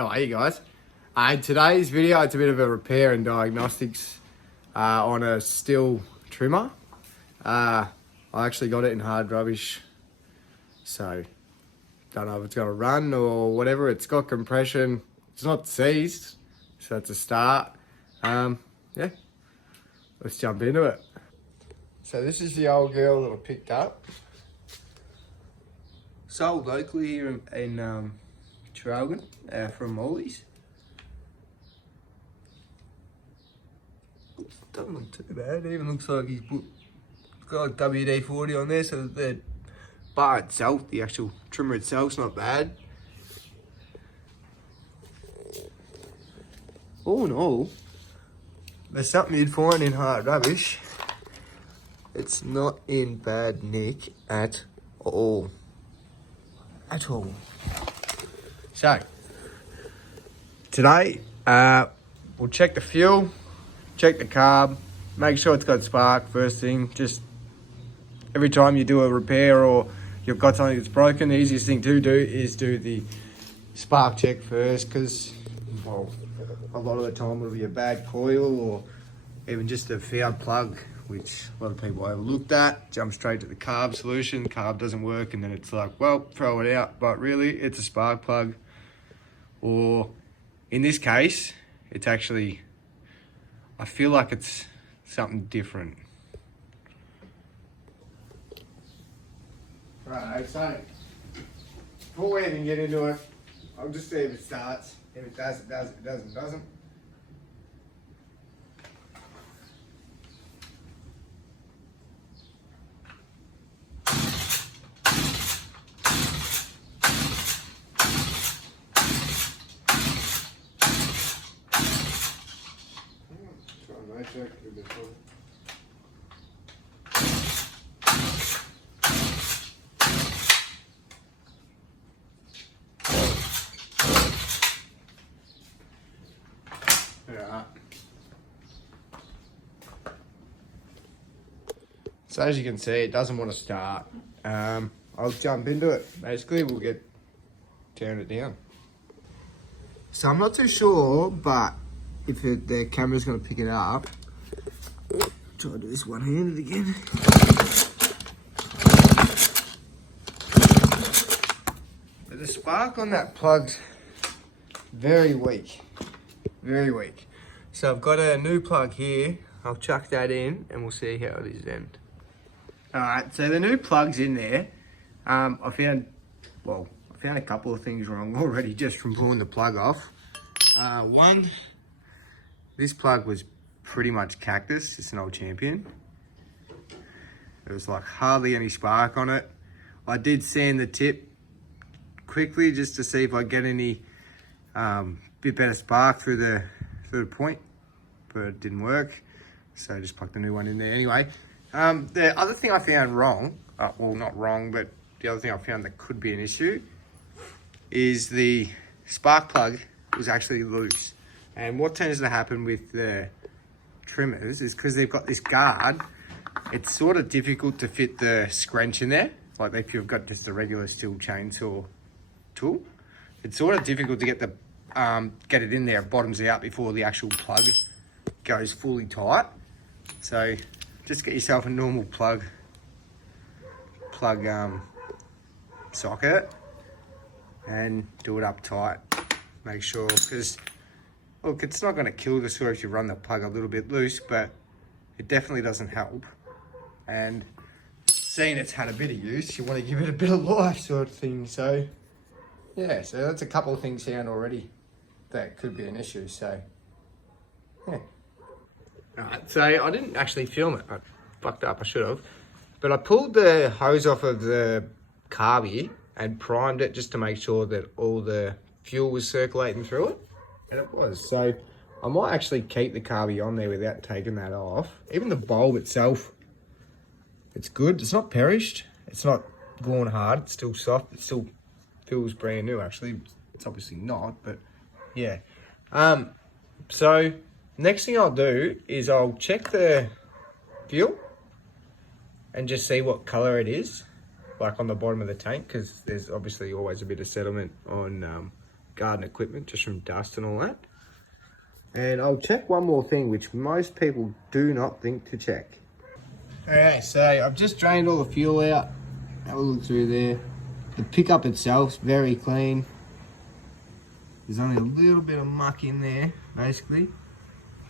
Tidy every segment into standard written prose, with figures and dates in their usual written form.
How are you guys? In today's video, it's a bit of a repair and diagnostics on a Stihl trimmer. I actually got it in hard rubbish, so don't know if it's going to run or whatever. It's got compression. It's not seized, so it's a start. Yeah, let's jump into it. So this is the old girl that I picked up. Sold locally here in Traralgon from Molly's. Doesn't look too bad. It even looks like he's got like WD-40 on there, so the bar itself, the actual trimmer itself, is not bad. All in all, there's something you'd find in hard rubbish. It's not in bad nick at all. At all. So, today, we'll check the fuel, check the carb, make sure it's got spark first thing. Just every time you do a repair or you've got something that's broken, the easiest thing to do is do the spark check first, because, well, a lot of the time it'll be a bad coil or even just a fouled plug, which a lot of people overlooked at. Jump straight to the carb solution. Carb doesn't work, and then it's like, well, throw it out. But really, it's a spark plug. Or in this case, it's actually, I feel like it's something different. Right, so before we even get into it, I'll just see if it starts. If it does, it does. If it doesn't, it doesn't. Yeah. So as you can see, it doesn't want to start. I'll jump into it. Basically, we'll turn it down. So I'm not too sure, but if the camera's going to pick it up, try to do this one-handed again. But the spark on that plug's very weak, very weak. So I've got a new plug here. I'll chuck that in and we'll see how it is then. Alright, so the new plug's in there. I found a couple of things wrong already just from pulling the plug off. One, this plug was pretty much cactus. It's an old Champion. There was like hardly any spark on it. I did sand the tip quickly just to see if I get any bit better spark through the point, but it didn't work. So I just plugged a new one in there anyway. The other thing I found wrong, well, not wrong, but the other thing I found that could be an issue is the spark plug was actually loose. And what tends to happen with the trimmers is because they've got this guard, it's sort of difficult to fit the scrunch in there. Like if you've got just a regular Stihl chainsaw tool, it's sort of difficult to get it in there, bottoms out, before the actual plug goes fully tight. So just get yourself a normal plug socket and do it up tight. Make sure, because look, it's not going to kill the saw if you run the plug a little bit loose, but it definitely doesn't help. And seeing it's had a bit of use, you want to give it a bit of life, sort of thing. So yeah, so that's a couple of things down already that could be an issue. So yeah. Alright, so I didn't actually film it. I fucked up, I should have. But I pulled the hose off of the carby and primed it just to make sure that all the fuel was circulating through it. And it was. So I might actually keep the carby on there without taking that off. Even the bulb itself, it's good. It's not perished. It's not gone hard. It's still soft. It still feels brand new, actually. It's obviously not, but yeah. So next thing I'll do is I'll check the fuel and just see what color it is, like on the bottom of the tank, because there's obviously always a bit of sediment on garden equipment, just from dust and all that. And I'll check one more thing, which most people do not think to check. Alright, so I've just drained all the fuel out. Have a look through there. The pickup itself's very clean. There's only a little bit of muck in there, basically.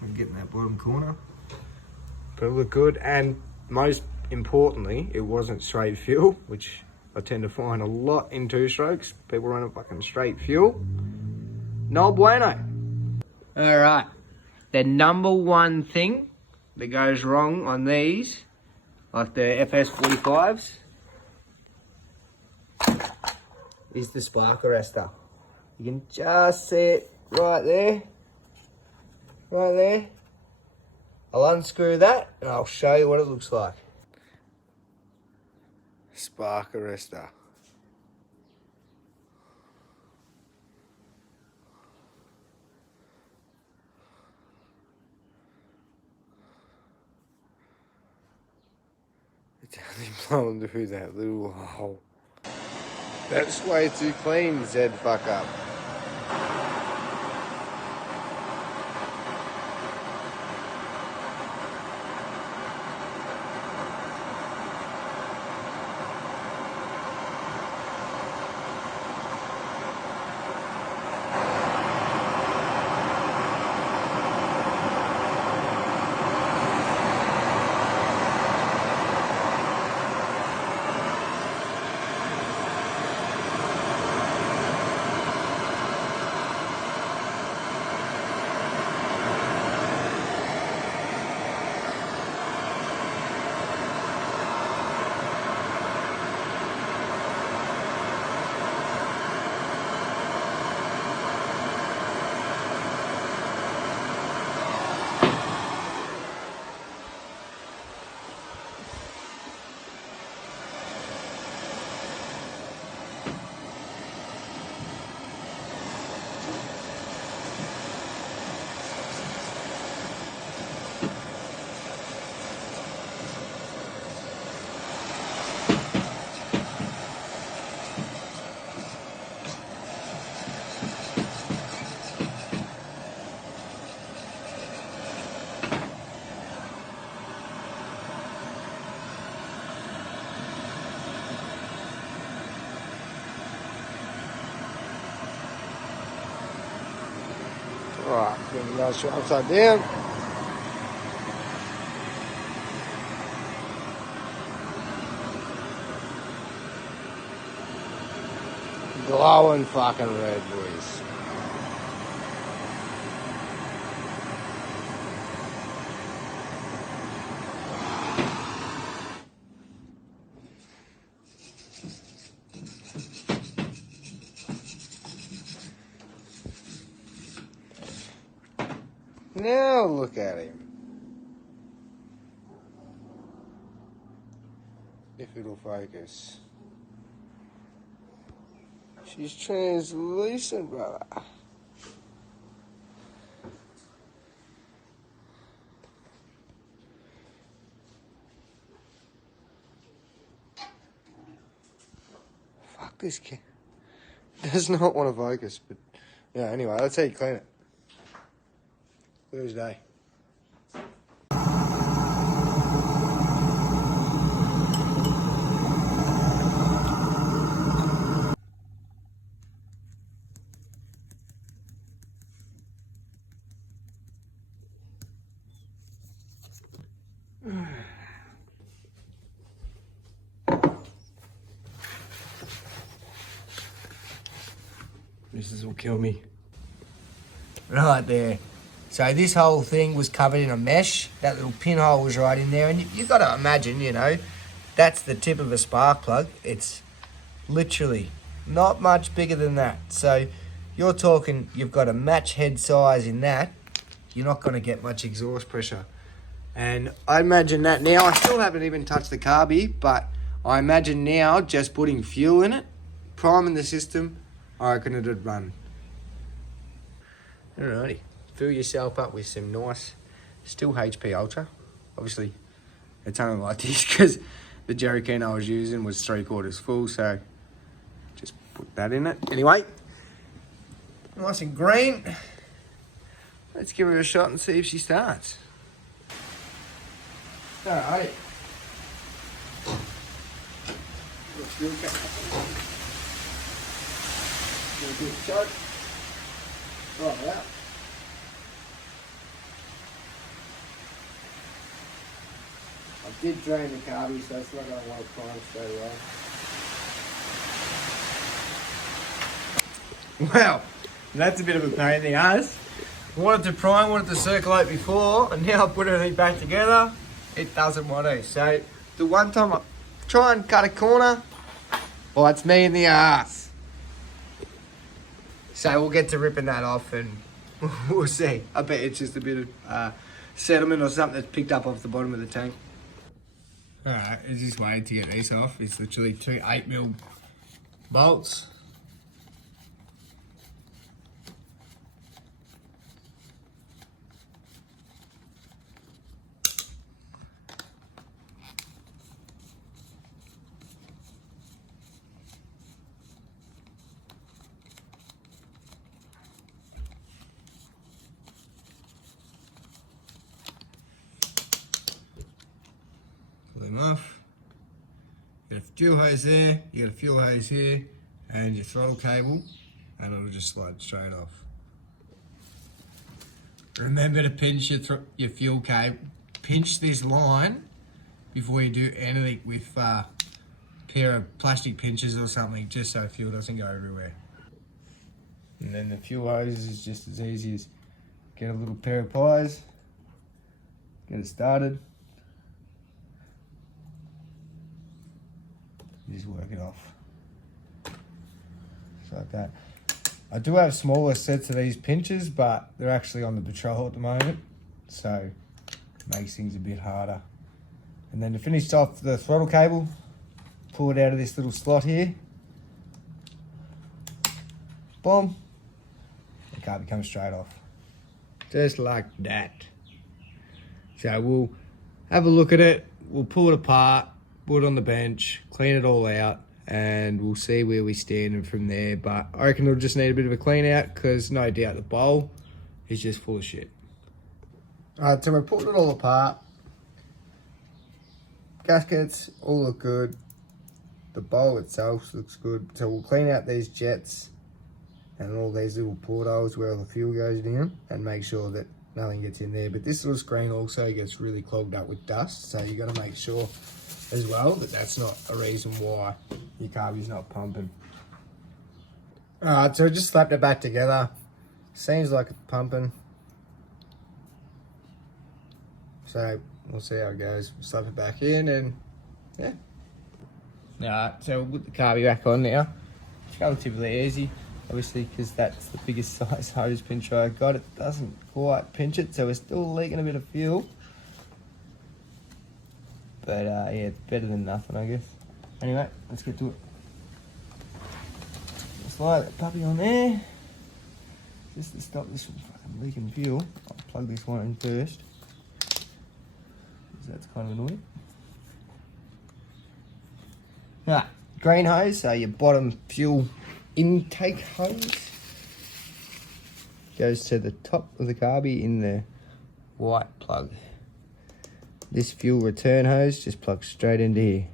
I'm getting that bottom corner. But it looked good, and most importantly, it wasn't straight fuel, which I tend to find a lot in two-strokes. People running fucking straight fuel. No bueno. Alright, the number one thing that goes wrong on these, like the FS45s, is the spark arrestor. You can just see it right there. Right there. I'll unscrew that and I'll show you what it looks like. Spark arrestor. It's only blowing through that little hole. That's way too clean, Zed fuck up. Alright, get the nose shot upside down. Glowing fucking red, boys. Now look at him. If it'll focus. She's translucent, brother. Fuck this kid. Does not want to focus, but yeah, anyway, let's see you clean it. Thursday. This will kill me. Right there. So this whole thing was covered in a mesh. That little pinhole was right in there. And you got to imagine, you know, that's the tip of a spark plug. It's literally not much bigger than that. So you're talking, you've got a match head size in that. You're not going to get much exhaust pressure. And I imagine that now, I still haven't even touched the carby, but I imagine now just putting fuel in it, priming the system, I reckon it'd run. Alrighty, fill yourself up with some nice Stihl HP Ultra. Obviously, it's only like this because the jerry can I was using was 3/4 full, so just put that in it. Anyway, nice and green. Let's give her a shot and see if she starts. Alright. Good shot. Right out. I did drain the carby, so it's not going to want to prime straight away. Wow, that's a bit of a pain in the ass. Wanted to prime, wanted to circulate before, and now I put everything back together. It doesn't want to. So the one time I try and cut a corner, bites me in the ass. So we'll get to ripping that off and we'll see. I bet it's just a bit of sediment or something that's picked up off the bottom of the tank. Alright, it's just waiting to get these off. It's literally two 8mm bolts. Pull them off. You got a fuel hose there, you got a fuel hose here, and your throttle cable, and it'll just slide straight off. Remember to pinch your fuel cable. Pinch this line before you do anything with a pair of plastic pinchers or something, just so fuel doesn't go everywhere. And then the fuel hose is just as easy as get a little pair of pliers, get it started. Just work it off. Just like that. I do have smaller sets of these pinchers, but they're actually on the patrol at the moment, so it makes things a bit harder. And then to finish off the throttle cable, pull it out of this little slot here. Boom. The carby comes straight off. Just like that. So we'll have a look at it, we'll pull it apart, put it on the bench, clean it all out, and we'll see where we stand and from there. But I reckon it'll just need a bit of a clean out because no doubt the bowl is just full of shit. Alright, so we're putting it all apart. Gaskets all look good. The bowl itself looks good. So we'll clean out these jets and all these little portholes where all the fuel goes down and make sure that nothing gets in there. But this little screen also gets really clogged up with dust, so you got to make sure as well that that's not a reason why your carby's not pumping. Alright, so I just slapped it back together. Seems like it's pumping. So we'll see how it goes. We'll slap it back in and yeah. Alright, so we'll put the carby back on now. It's relatively easy, obviously, because that's the biggest size hose pincher I got. It doesn't quite pinch it, so we're still leaking a bit of fuel. But yeah, it's better than nothing, I guess. Anyway, let's get to it. Slide that puppy on there. Just to stop this from fucking leaking fuel. I'll plug this one in first, because that's kind of annoying. Alright, green hose, so your bottom fuel intake hose goes to the top of the carby in the white plug. This fuel return hose just plugs straight into here.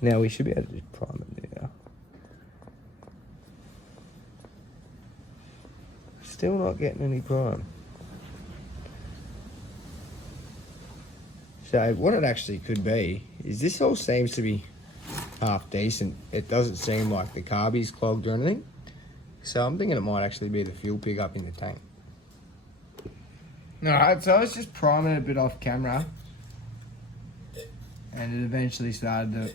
Now we should be able to just prime it now. Still not getting any prime. So what it actually could be is this all seems to be half decent. It doesn't seem like the carby's clogged or anything. So I'm thinking it might actually be the fuel pickup in the tank. Alright, so I was just priming it a bit off camera and it eventually started to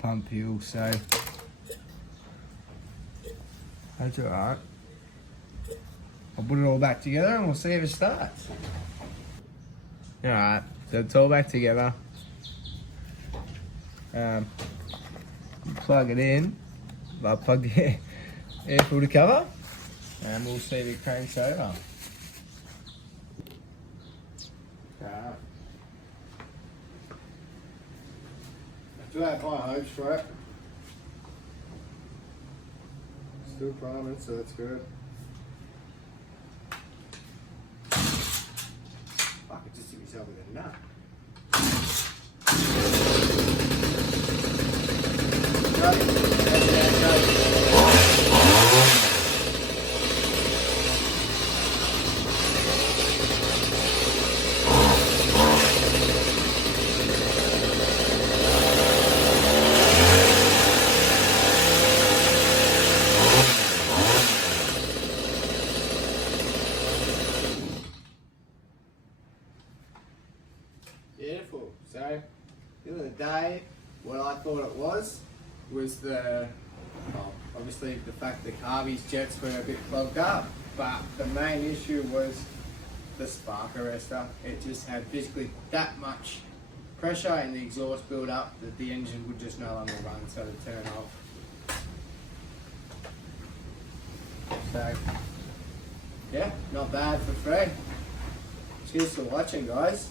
pump fuel, so that's alright. I'll put it all back together and we'll see if it starts. Alright, so it's all back together. Plug it in. I'll plug the air filter cover and we'll see if it cranks over. I do have high hopes for it. Still priming, so that's good. Fuck, I just hit myself with a nut. Beautiful. So, at the end of the day, what I thought it was the, well, obviously the fact that Harvey's jets were a bit clogged up, but the main issue was the spark arrestor. It just had physically that much pressure in the exhaust build up that the engine would just no longer run, so to turn off. So, yeah, not bad for free. Cheers for watching, guys.